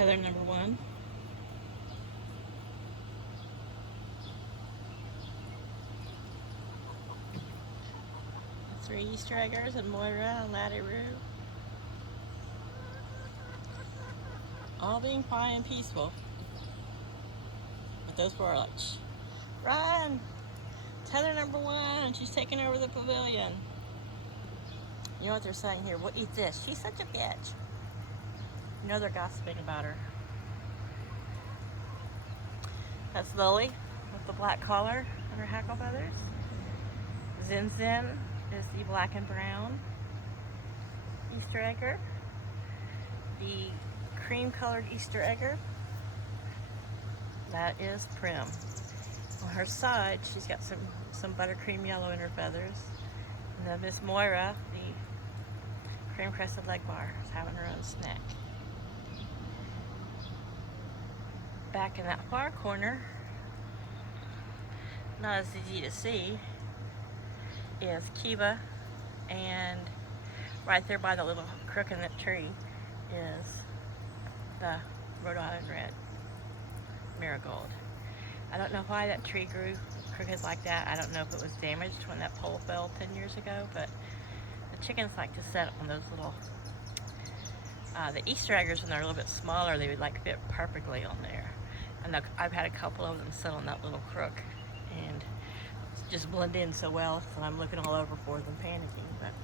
Heather number one. Three Easter eggers and Moira and Laddie Roo. All being quiet and peaceful. But those warlocks. Run! It's Heather number one. She's taking over the pavilion. You know what they're saying here? We'll eat this. She's such a bitch. You know they're gossiping about her. That's Lily with the black collar and her hackle feathers. Zin Zin is the black and brown Easter egger. The cream colored Easter egger, that is Prim. On her side, she's got some buttercream yellow in her feathers. And then Miss Moira, the cream crested leg bar, is having her own snack. Back in that far corner, not as easy to see, is Kiva, and right there by the little crook in that tree is the Rhode Island Red Marigold. I don't know why that tree grew crooked like that. I don't know if it was damaged when that pole fell 10 years ago, but the chickens like to set on those little, the Easter eggers when they're a little bit smaller, they would like fit perfectly on there. And I've had a couple of them sit on that little crook and just blend in so well, so I'm looking all over for them panicking. But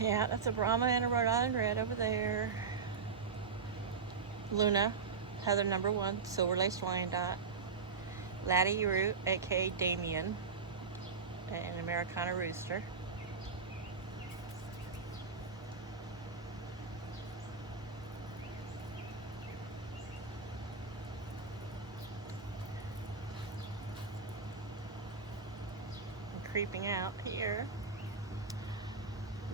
yeah, that's a Brahma and a Rhode Island Red over there. Luna, Heather number one, Silver Laced Wyandotte. Laddie Roo, aka Damien, an Americana Rooster. And creeping out here,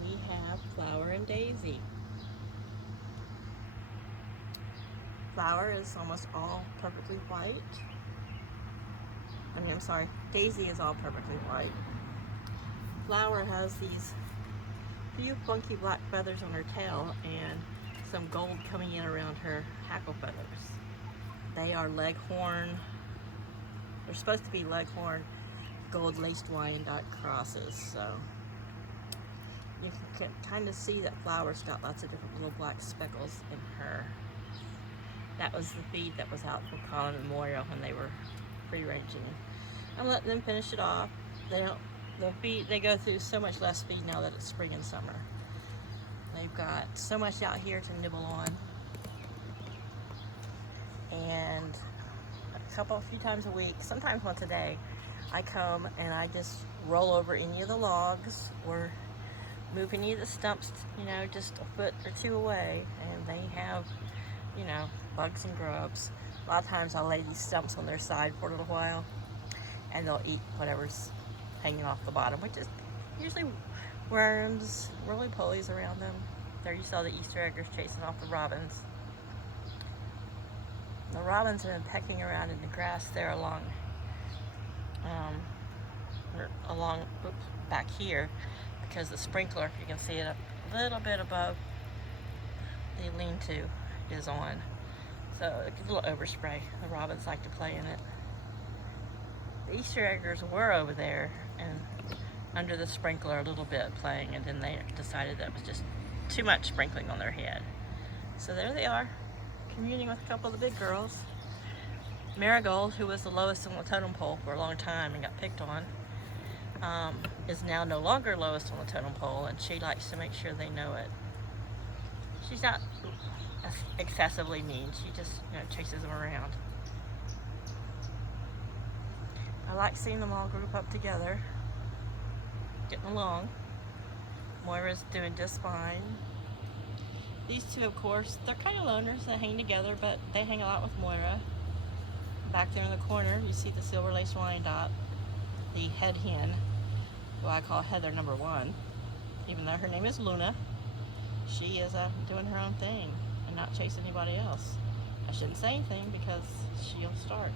we have Flower and Daisy. Flower is almost all perfectly white. I'm sorry, Daisy is all perfectly white. Flower has these few funky black feathers on her tail and some gold coming in around her hackle feathers. They are Leghorn, they're supposed to be Leghorn gold laced Wyandotte crosses, so you can kind of see that Flower's got lots of different little black speckles in her. That was the feed that was out for Colin and Moira when they were free ranging. I'm letting them finish it off. They go through so much less feed now that it's spring and summer. They've got so much out here to nibble on. And a few times a week, sometimes once a day, I come and I just roll over any of the logs or move any of the stumps, just a foot or two away, and they have, bugs and grubs. A lot of times I'll lay these stumps on their side for a little while, and they'll eat whatever's hanging off the bottom, which is usually worms, roly-polies around them. There you saw the Easter eggers chasing off the robins. The robins have been pecking around in the grass there back here, because the sprinkler, you can see it a little bit above the lean-to, is on. So a little overspray. The robins like to play in it. The Easter eggers were over there and under the sprinkler a little bit playing, and then they decided that was just too much sprinkling on their head. So there they are, communing with a couple of the big girls. Marigold, who was the lowest on the totem pole for a long time and got picked on, is now no longer lowest on the totem pole, and she likes to make sure they know it. She's not excessively mean. She just, chases them around. I like seeing them all group up together, getting along. Moira's doing just fine. These two, of course, they're kind of loners. They hang together, but they hang a lot with Moira. Back there in the corner, you see the Silver Laced Wyandotte, the head hen, who I call Heather number one. Even though her name is Luna, she is doing her own thing and not chasing anybody else. I shouldn't say anything because she'll start.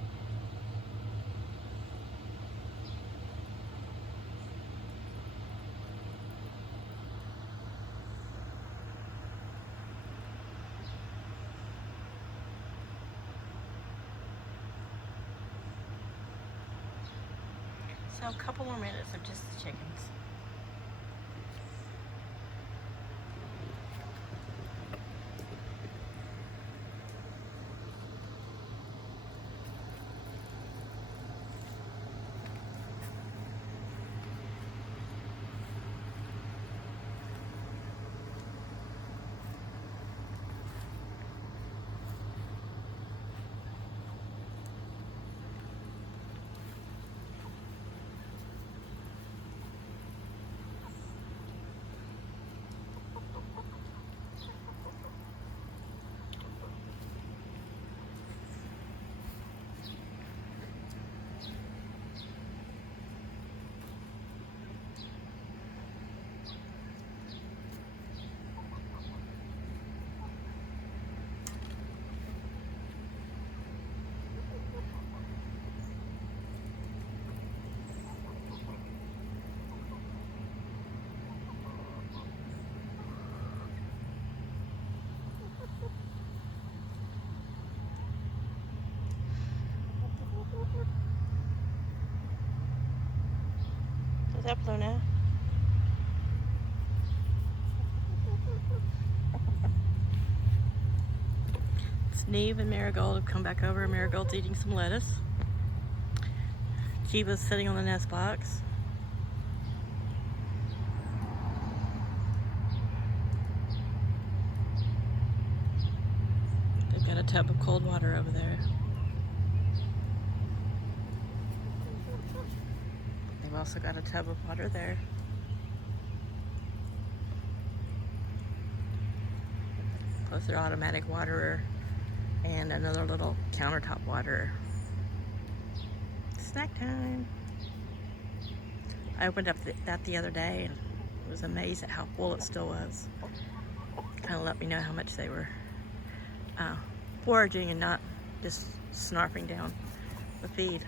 So a couple more minutes of just the chickens. What's up, Luna? Neve and Marigold have come back over. Marigold's eating some lettuce. Kiva's sitting on the nest box. They've got a tub of cold water over there. They've also got a tub of water there. Plus their automatic waterer and another little countertop waterer. Snack time. I opened up that the other day and was amazed at how full it still was. Kind of let me know how much they were foraging and not just snarfing down the feed.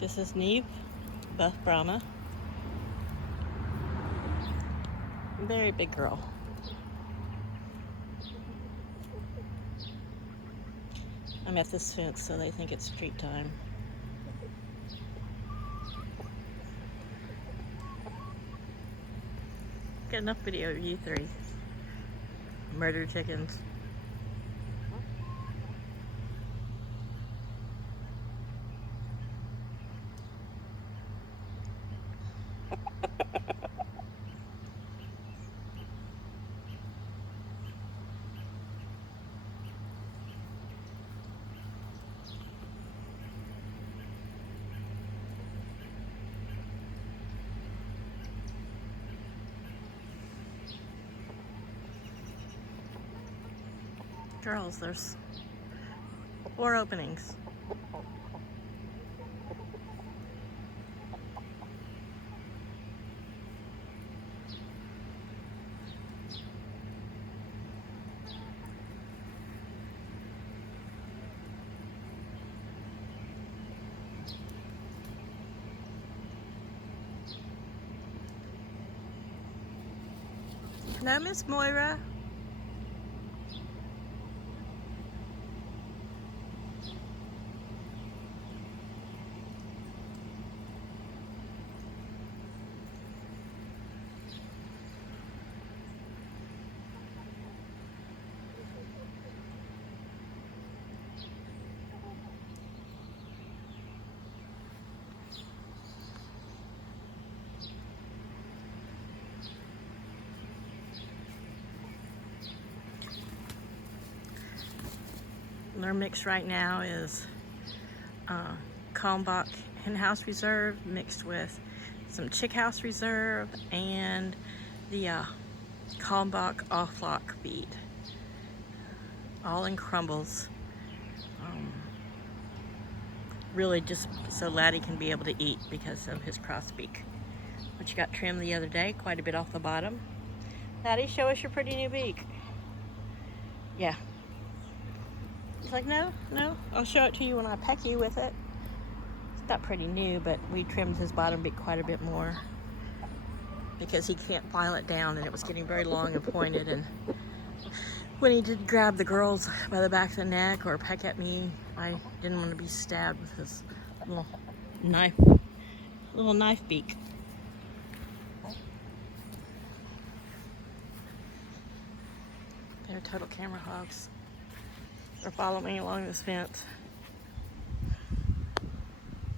This is Neve, Buff Brahma. Very big girl. I'm at this fence, so they think it's treat time. Got enough video of you three. Murder chickens. Girls, there's 4 openings. Hello, Miss Moira. Their mix right now is Kalmbach Hen-House Reserve mixed with some Chick House Reserve and the Kalmbach Off-Lock feed, all in crumbles. Really just so Laddie can be able to eat because of his cross-beak, which got trimmed the other day, quite a bit off the bottom. Laddie, show us your pretty new beak. Yeah. He's like, no, I'll show it to you when I peck you with it. It's not pretty new, but we trimmed his bottom beak quite a bit more because he can't file it down, and it was getting very long and pointed. And when he did grab the girls by the back of the neck or peck at me, I didn't want to be stabbed with his little knife beak. They're total camera hogs. They're following me along this fence.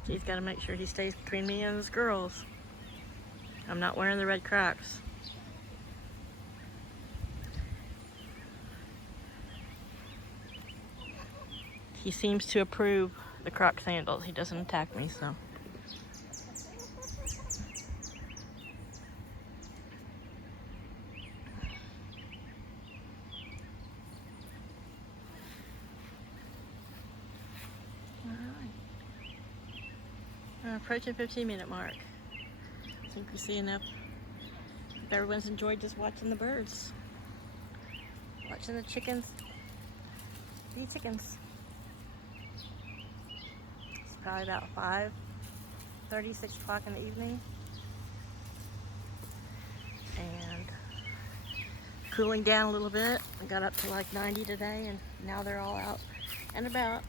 He's got to make sure he stays between me and his girls. I'm not wearing the red Crocs. He seems to approve the Croc sandals. He doesn't attack me, so. We're approaching 15-minute mark. I think we see enough. Everyone's enjoyed just watching the birds. Watching the chickens. The chickens. It's probably about 5:30, 6 o'clock in the evening. And cooling down a little bit. I got up to like 90 today, and now they're all out and about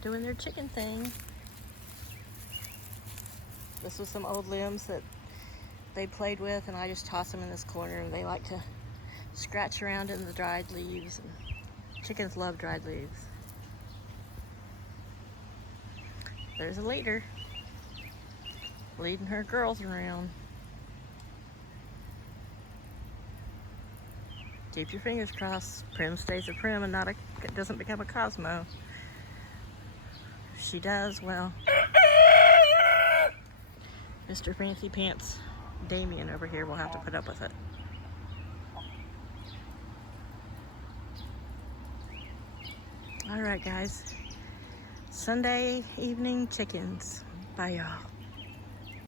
doing their chicken thing. This was some old limbs that they played with, and I just toss them in this corner, and they like to scratch around in the dried leaves. And chickens love dried leaves. There's a leader leading her girls around. Keep your fingers crossed. Prim stays a Prim and doesn't become a Cosmo. If she does, well, Mr. Fancy Pants Damien over here will have to put up with it. All right, guys. Sunday evening chickens. Bye, y'all.